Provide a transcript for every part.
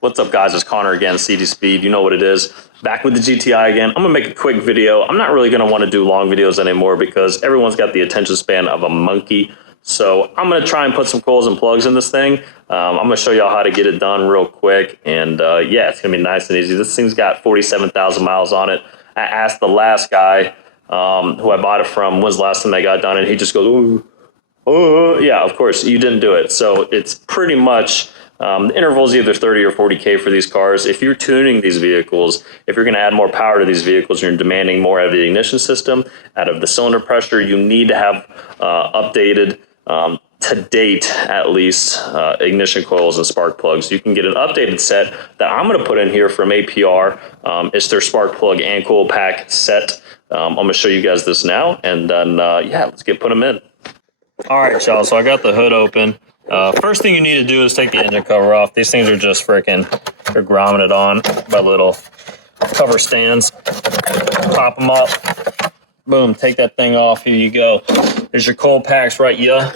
What's up, guys? It's Connor again, CD Speed. You know what it is. Back with the GTI again. I'm going to make a quick video. I'm not really going to want to do long videos anymore because everyone's got the attention span of a monkey. So I'm going to try and put some coils and plugs in this thing. I'm going to show y'all how to get it done real quick. And yeah, it's going to be nice and easy. This thing's got 47,000 miles on it. I asked the last guy who I bought it from, when's the last time they got done? And he just goes, ooh. Oh, yeah, of course, you didn't do it. So it's pretty much, the interval is either 30 or 40K for these cars. If you're tuning these vehicles, if you're going to add more power to these vehicles, you're demanding more out of the ignition system, out of the cylinder pressure, you need to have updated, to date at least, ignition coils and spark plugs. You can get an updated set that I'm going to put in here from APR. It's their spark plug and coil pack set. I'm going to show you guys this now, and then, yeah, let's put them in. All right, y'all, so I got the hood open. First thing you need to do is take the engine cover off. These things are just freaking, they're grommeted on by little cover stands. Pop them up. Boom, take that thing off. Here you go. There's your coil packs right here.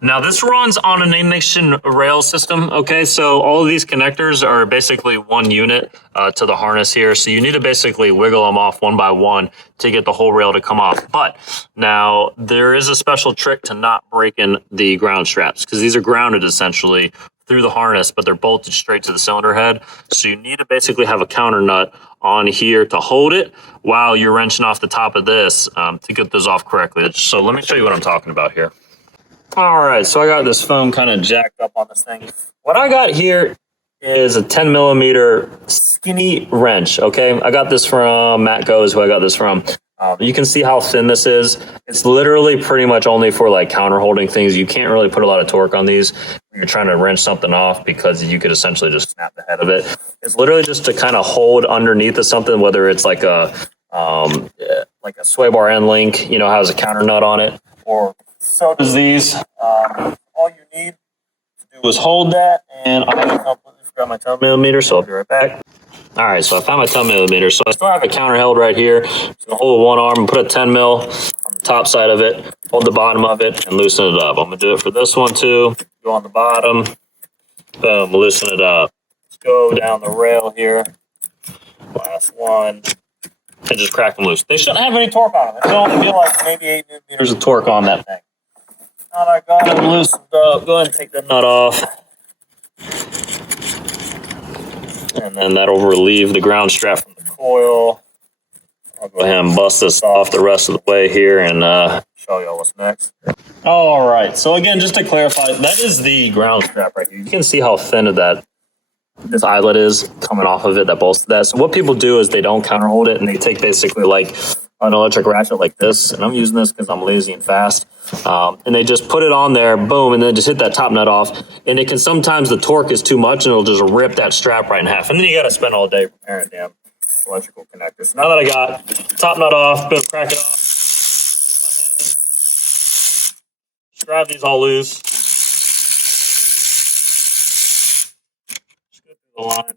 Now, this runs on an ignition rail system, okay? So all of these connectors are basically one unit to the harness here. So you need to basically wiggle them off one by one to get the whole rail to come off. But now there is a special trick to not breaking the ground straps because these are grounded essentially through the harness, but they're bolted straight to the cylinder head. So you need to basically have a counter nut on here to hold it while you're wrenching off the top of this to get those off correctly. So let me show you what I'm talking about here. All right, so I got this foam kind of jacked up on this thing. What I got here is a 10 millimeter skinny wrench, okay? I got this from Matt Goes, who I got this from. You can see how thin this is. It's literally pretty much only for like counter holding things. You can't really put a lot of torque on these when you're trying to wrench something off because you could essentially just snap the head of it. It's literally just to kind of hold underneath of something, whether it's like a sway bar end link, you know, has a counter nut on it, or so does these. All you need to do is hold that, and I completely forgot my 10 millimeter, so I'll be right back. All right, so I found my 10 millimeter. So I still have it counter held right here. So I'll hold one arm and put a 10 mil on the top side of it, hold the bottom of it, and loosen it up. I'm gonna do it for this one too. Go on the bottom, boom, loosen it up. Let's go down the rail here. Last one. And just crack them loose. They shouldn't have any torque on them. It should only be like maybe 8 newton meters of torque on that thing. Now that I got them loosened up, go ahead and take the nut off. And then that'll relieve the ground strap from the coil. I'll go ahead and bust this off the rest of the way here and show y'all what's next. All right, so again, just to clarify, that is the ground strap right here. You can see how thin of this eyelet is coming off of it that bolts to that. So what people do is they don't counter hold it and they take basically like an electric ratchet like this, and I'm using this because I'm lazy and fast, and they just put it on there, boom, and then just hit that top nut off, and it can sometimes the torque is too much and it'll just rip that strap right in half, and then you got to spend all day repairing damn electrical connectors. So now that I got top nut off, boom, crack it off, just grab these all loose. The line, man.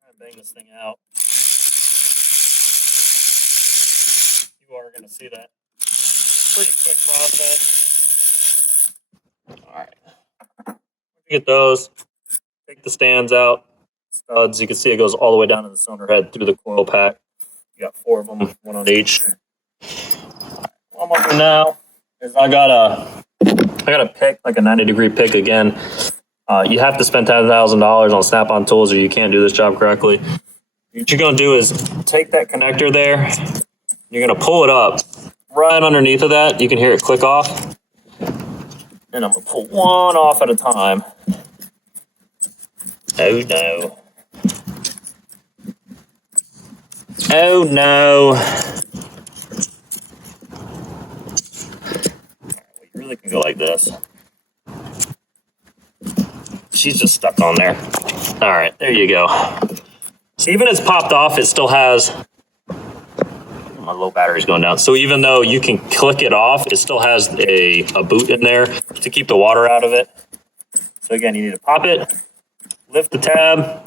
Try and bang this thing out. You are going to see that. Pretty quick process. All right. Get those. Take the stands out. Studs. You can see it goes all the way down to the cylinder head through the coil pack. You got 4 of them, one on each. What I'm gonna do now is I got a pick, like a 90-degree pick again. You have to spend $10,000 on Snap-on tools or you can't do this job correctly. What you're going to do is take that connector there. You're going to pull it up right underneath of that. You can hear it click off. And I'm going to pull one off at a time. Oh, no. Oh, no. You really can go like this. She's just stuck on there. All right, there you go. So even it's popped off, it still has, my low battery's going down. So even though you can click it off, it still has a boot in there to keep the water out of it. So again, you need to pop it, lift the tab,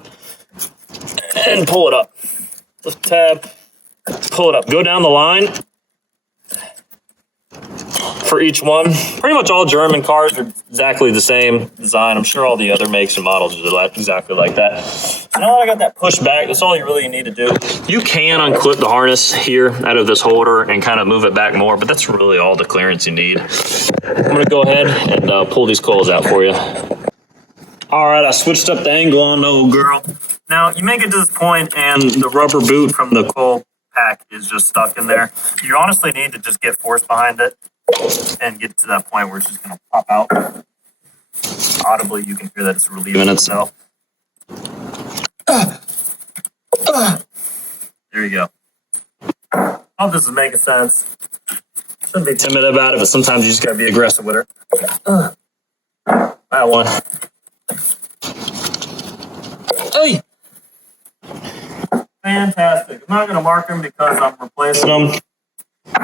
and pull it up. Lift the tab, pull it up. Go down the line. for each one. Pretty much all German cars are exactly the same design. I'm sure all the other makes and models are exactly like that. So now that I got that pushed back, that's all you really need to do. You can unclip the harness here out of this holder and kind of move it back more, but that's really all the clearance you need. I'm gonna go ahead and pull these coils out for you. All right, I switched up the angle on the old girl. Now, you make it to this point and the rubber boot from the coil pack is just stuck in there. You honestly need to just get force behind it and get to that point where it's just going to pop out. Audibly, you can hear that it's relieving itself. There you go. I hope this is making sense. Shouldn't be timid about it, but sometimes you just got to be aggressive with her. That one. Hey! Fantastic. I'm not going to mark them because I'm replacing them. So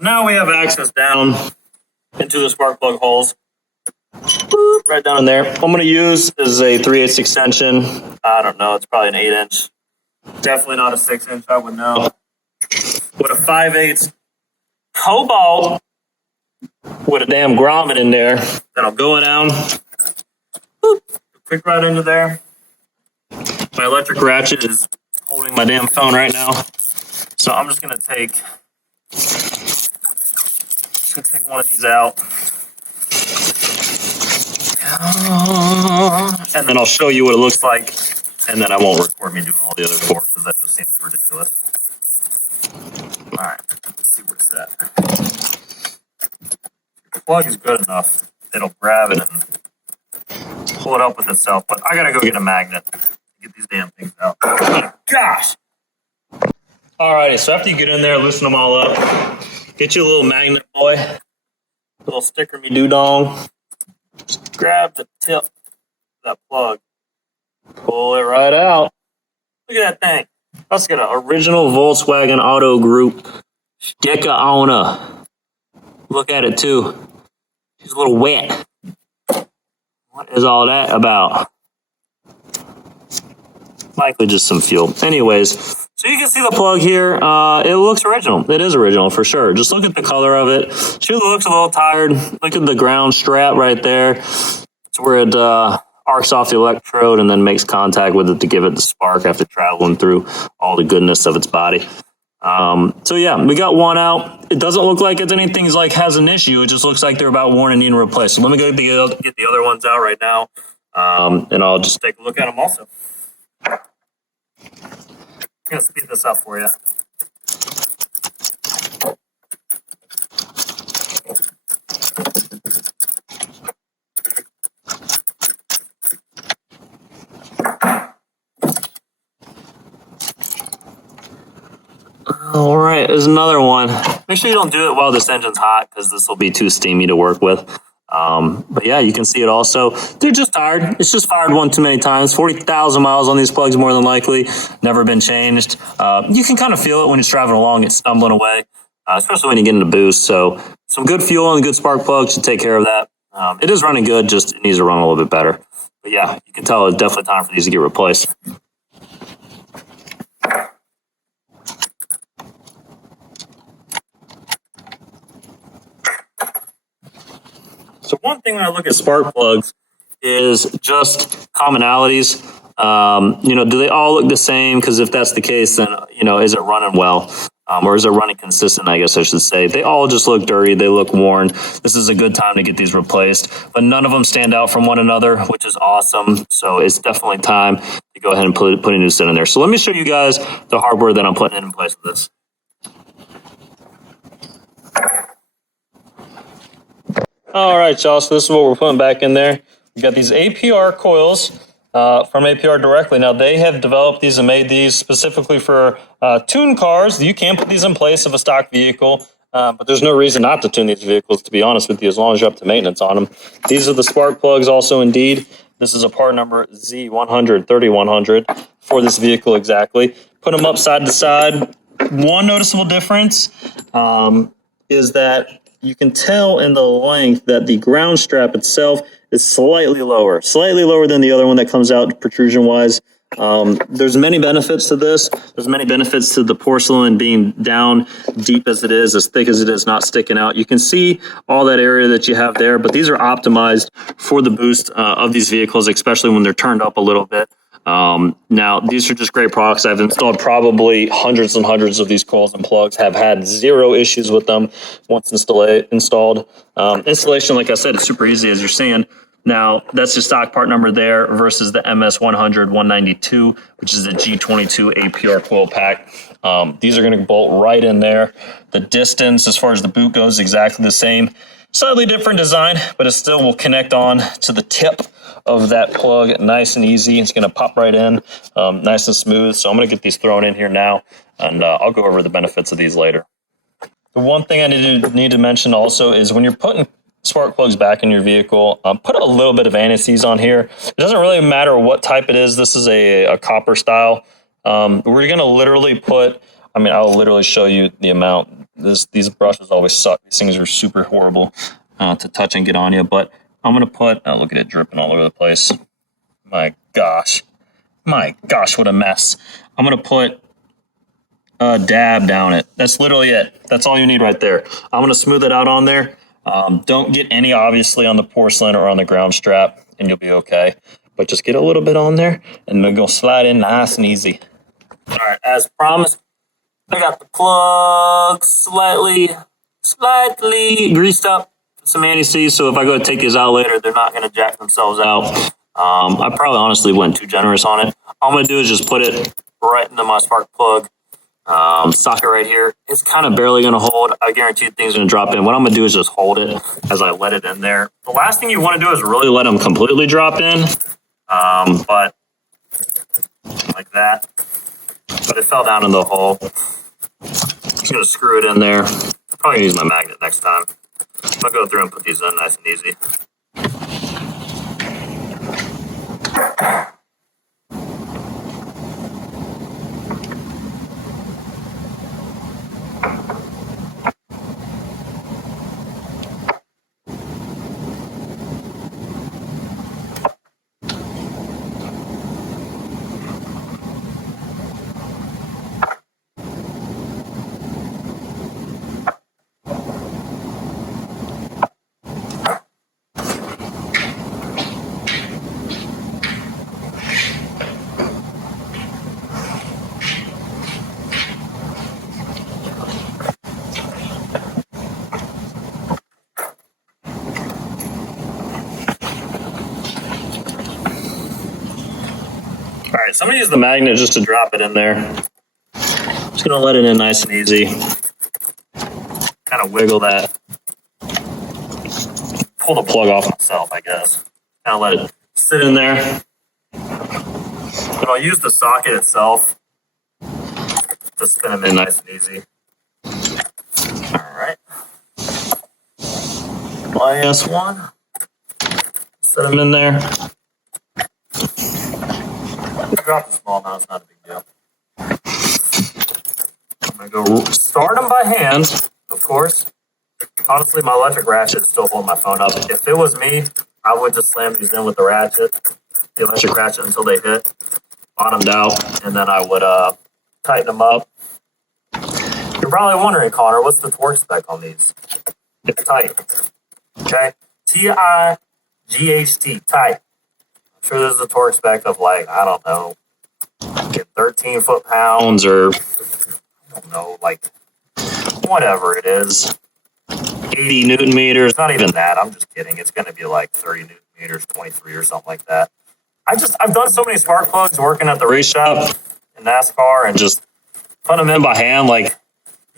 now we have access down into the spark plug holes. Boop, right down in there. What I'm going to use is a 3/8 extension. I don't know. It's probably an 8-inch. Definitely not a 6-inch. I would know. With a 5/8 cobalt with a damn grommet in there. That'll go down. Boop, quick right into there. My electric ratchet is holding my damn phone right now. So I'm just going to take one of these out. And then I'll show you what it looks like. And then I won't record me doing all the other four because that just seems ridiculous. All right, let's see where it's at. If the plug is good enough, it'll grab it and pull it up with itself. But I got to go get a magnet to get these damn things out. Oh, gosh! Alrighty, so after you get in there, loosen them all up. Get you a little magnet, boy. A little sticker me doo-dong. Just grab the tip of that plug. Pull it right out. Look at that thing. Let's get an original Volkswagen Auto Group Stecker owner. Look at it too. She's a little wet. What is all that about? Likely just some fuel. Anyways, so you can see the plug here. It looks original. It is original for sure. Just look at the color of it. She looks a little tired. Look at the ground strap right there. It's where it arcs off the electrode and then makes contact with it to give it the spark after traveling through all the goodness of its body. So yeah, we got one out. It doesn't look like it's anything like has an issue. It just looks like they're about worn and needing replaced. So let me go get the other ones out right now. And I'll just take a look at them also. I'm going to speed this up for you. All right, there's another one. Make sure you don't do it while this engine's hot because this will be too steamy to work with. But yeah, you can see it also. They're just tired. It's just fired one too many times. 40,000 miles on these plugs more than likely. Never been changed. You can kind of feel it when it's traveling along. It's stumbling away, especially when you get into boost. So some good fuel and good spark plugs should take care of that. It is running good, just it needs to run a little bit better. But yeah, you can tell it's definitely time for these to get replaced. So one thing when I look at spark plugs is just commonalities. Do they all look the same? Because if that's the case, then, is it running well? Or is it running consistent, I guess I should say. They all just look dirty. They look worn. This is a good time to get these replaced. But none of them stand out from one another, which is awesome. So it's definitely time to go ahead and put a new set in there. So let me show you guys the hardware that I'm putting in place with this. All right, y'all, so this is what we're putting back in there. We got these APR coils from APR directly. Now, they have developed these and made these specifically for tuned cars. You can put these in place of a stock vehicle, but there's no reason not to tune these vehicles, to be honest with you, as long as you're up to maintenance on them. These are the spark plugs also indeed. This is a part number Z100-3100 for this vehicle exactly. Put them up side to side. One noticeable difference is that you can tell in the length that the ground strap itself is slightly lower than the other one that comes out protrusion-wise. There's many benefits to this. There's many benefits to the porcelain being down deep as it is, as thick as it is, not sticking out. You can see all that area that you have there, but these are optimized for the boost of these vehicles, especially when they're turned up a little bit. Now, these are just great products. I've installed probably hundreds and hundreds of these coils and plugs, have had zero issues with them once installed. Installation, like I said, is super easy, as you're seeing. Now, that's the stock part number there versus the MS100-192, which is the G22 APR coil pack. These are going to bolt right in there. The distance, as far as the boot goes, is exactly the same. Slightly different design, but it still will connect on to the tip of that plug nice and easy. It's going to pop right in, nice and smooth. So I'm going to get these thrown in here now, and I'll go over the benefits of these later. The one thing I need to mention also is when you're putting spark plugs back in your vehicle, put a little bit of anti-seize on here. It doesn't really matter what type it is. This is a copper style. We're going to literally put, I'll literally show you the amount. These brushes always suck. These things are super horrible to touch and get on you. But I'm going to put, look at it dripping all over the place. My gosh, what a mess. I'm going to put a dab down it. That's literally it. That's all you need right there. I'm going to smooth it out on there. Don't get any, obviously, on the porcelain or on the ground strap, and you'll be okay. But just get a little bit on there, and they're going to slide in nice and easy. All right, as promised, I got the plug slightly greased up with some anti-seize, so if I go to take these out later, they're not going to jack themselves out. I probably honestly went too generous on it. All I'm going to do is just put it right into my spark plug socket right here. It's kind of barely going to hold. I guarantee things are going to drop in. What I'm going to do is just hold it as I let it in there. The last thing you want to do is really let them completely drop in, but like that. But it fell down in the hole. Just going to screw it in there. Probably use my magnet next time. I'll go through and put these in nice and easy. All right, so I'm gonna use the magnet just to drop it in there. Just gonna let it in nice and easy. Kind of wiggle that. Pull the plug off myself, I guess. Kind of let it sit in there. But I'll use the socket itself to spin them in nice and easy. All right. Last one. Set them in there. Drop the small amount, it's not a big deal. I'm going to go start them by hand, of course. Honestly, my electric ratchet is still holding my phone up. If it was me, I would just slam these in with the electric ratchet until they hit bottomed out, and then I would tighten them up. You're probably wondering, Connor, what's the torque spec on these? It's tight. Okay? TIGHT, tight. I'm sure there's a torque spec of like, I don't know, 13 foot-pounds or, I don't know, like, whatever it is. 80 Newton meters, not even that. I'm just kidding. It's going to be like 30 Newton meters, 23 or something like that. I've done so many spark plugs working at the race shop in NASCAR and just put them in by hand. Like,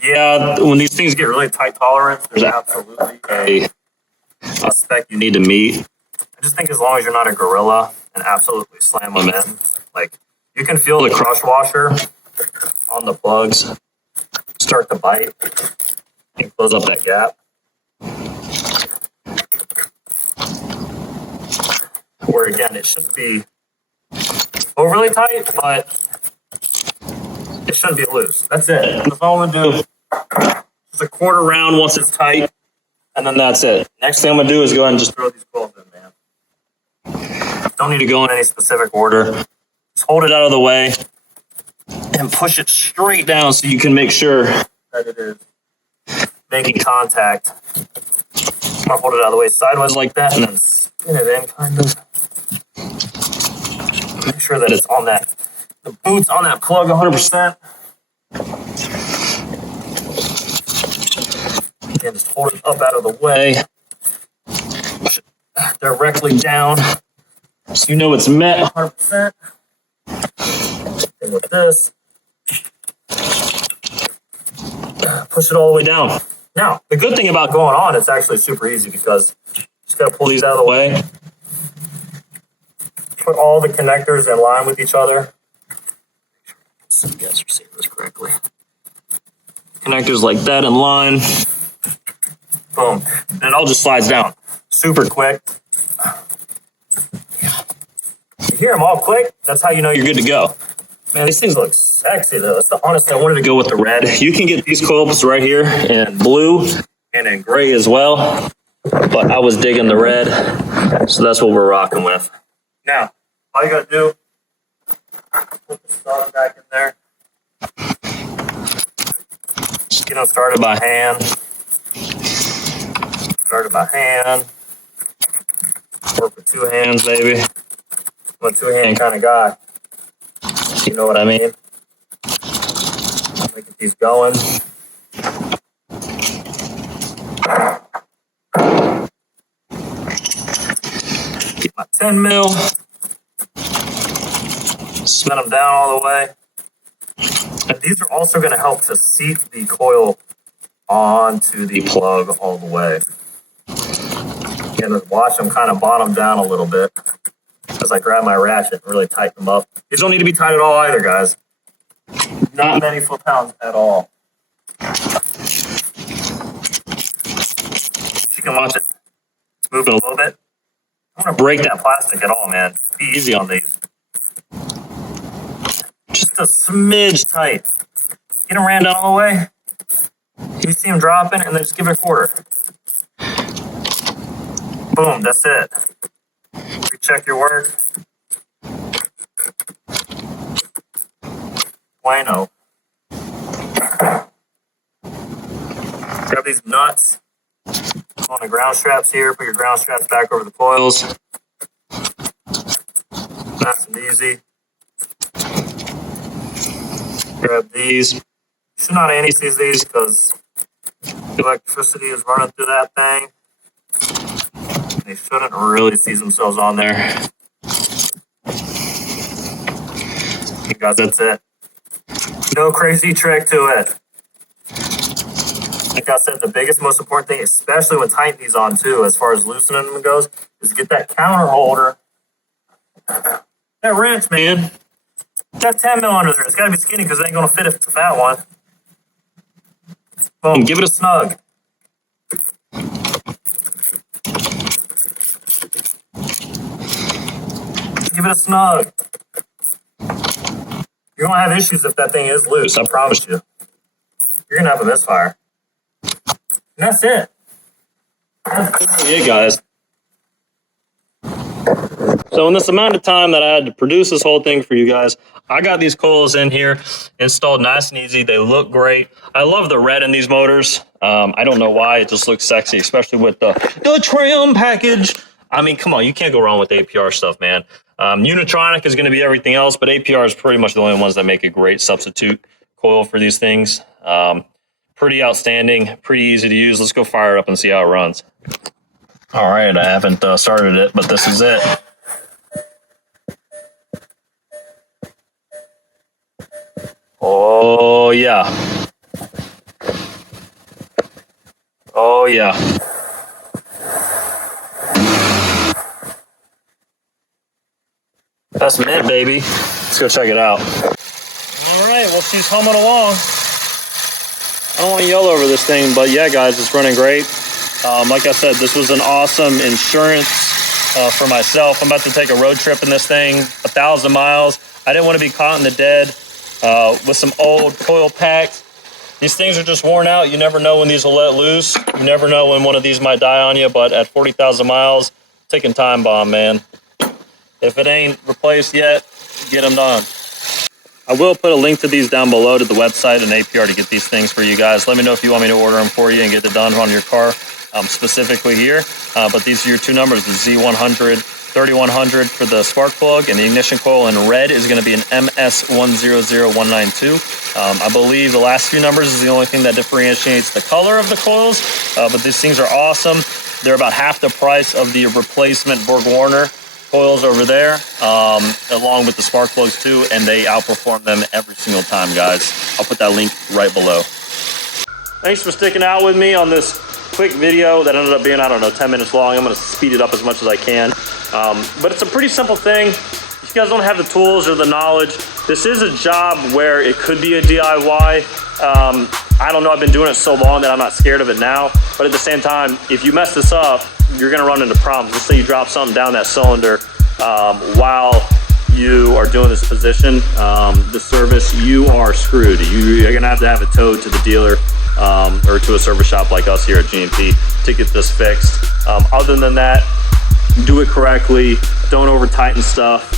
yeah, when these things get really tight tolerance, there's absolutely a spec you need to meet. I just think as long as you're not a gorilla and absolutely slam them in, like, you can feel the crush washer on the plugs start to bite and close up that gap. Where again, it shouldn't be overly tight, but it shouldn't be loose. That's it. That's all I'm gonna do. Just a quarter round once it's tight, and then that's it. Next thing I'm gonna do is go ahead and just throw these coils in, man. Don't need to go in any specific order. Just hold it out of the way and push it straight down so you can make sure that it is making contact. I'm gonna hold it out of the way sideways like that and then spin it in kind of. Make sure that it's on that, the boot's on that plug 100%. Again, just hold it up out of the way. Push it directly down so you know it's met 100%. And with this, push it all the way down. Now, the good thing about going on, it's actually super easy because you just gotta pull these out of the way. Put all the connectors in line with each other. So you guys are seeing this correctly. Connectors like that in line. Boom. And it all just slides down. Super quick. You hear them all click, that's how you know you're good to go. Man, these things look sexy though. That's the honest. I wanted to go with the red. You can get these coils right here in blue and in gray as well. But I was digging the red, so that's what we're rocking with. Now, all you gotta do, put the starter back in there. Just get them started by hand. Started by hand. Work with two hands, baby. I'm a two-hand kind of guy. You know what I mean? Let me get these going. Get my 10 mil. Spin them down all the way. And these are also going to help to seat the coil onto the plug all the way. Again, just watch them kind of bottom down a little bit as I grab my ratchet and really tighten them up. These don't need to be tight at all either, guys. Not many foot-pounds at all. You can watch it. It's moving a little bit. I don't want to break that plastic at all, man. Be easy on these. Just a smidge tight. Get them ran down all the way. You see them dropping, and then just give it a quarter. Boom, that's it. Recheck your work. Bueno. Grab these nuts on the ground straps here. Put your ground straps back over the coils. Nice and easy. Grab these. You should not anti-seize these because the electricity is running through that thing. They shouldn't really seize themselves on there. You guys, that's it. No crazy trick to it. Like I said, the biggest, most important thing, especially when tightening these on too, as far as loosening them goes, is get that counter holder. That wrench, man. Got 10 mil under there. It's got to be skinny because it ain't going to fit if it's a fat one. Boom, give it a snug. Give it a snug. You're going to have issues if that thing is loose, I promise you. You're going to have a misfire. And that's it. That's it, guys. So in this amount of time that I had to produce this whole thing for you guys, I got these coils in here installed nice and easy. They look great. I love the red in these motors. I don't know why. It just looks sexy, especially with the trim package. I mean, come on. You can't go wrong with APR stuff, man. Unitronic is going to be everything else, but APR is pretty much the only ones that make a great substitute coil for these things. Pretty outstanding, pretty easy to use. Let's go fire it up and see how it runs. All right, I haven't started it, but this is it. Oh, yeah. Oh, yeah. That's mint, baby. Let's go check it out. All right, well, she's humming along. I don't want to yell over this thing, but yeah, guys, it's running great. Like I said, this was an awesome insurance for myself. I'm about to take a road trip in this thing, 1,000 miles. I didn't want to be caught in the dead with some old coil packs. These things are just worn out. You never know when these will let loose. You never know when one of these might die on you, but at 40,000 miles, taking time bomb, man. If it ain't replaced yet, get them done. I will put a link to these down below to the website and APR to get these things for you guys. Let me know if you want me to order them for you and get it done on your car, specifically here. But these are your two numbers, the Z100, 3100 for the spark plug, and the ignition coil in red is going to be an MS100192. I believe the last few numbers is the only thing that differentiates the color of the coils, but these things are awesome. They're about half the price of the replacement Borg-Warner coils over there, along with the spark plugs too, and they outperform them every single time, guys. I'll put that link right below. Thanks for sticking out with me on this quick video that ended up being, I don't know, 10 minutes long. I'm going to speed it up as much as I can. But it's a pretty simple thing. If you guys don't have the tools or the knowledge, this is a job where it could be a DIY. I don't know, I've been doing it so long that I'm not scared of it now. But at the same time, if you mess this up, you're going to run into problems. Let's say you drop something down that cylinder while you are doing this position, the service, you are screwed. You're going to have it towed to the dealer or to a service shop like us here at G&P to get this fixed. Other than that, do it correctly. Don't over tighten stuff.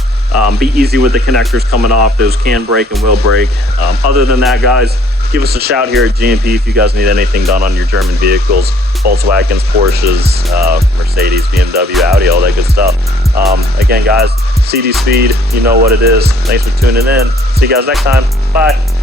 Be easy with the connectors coming off. Those can break and will break. Other than that, guys, give us a shout here at G&P if you guys need anything done on your German vehicles, Volkswagens, Porsches, Mercedes, BMW, Audi, all that good stuff. Again, guys, CD Speed, you know what it is. Thanks for tuning in. See you guys next time. Bye.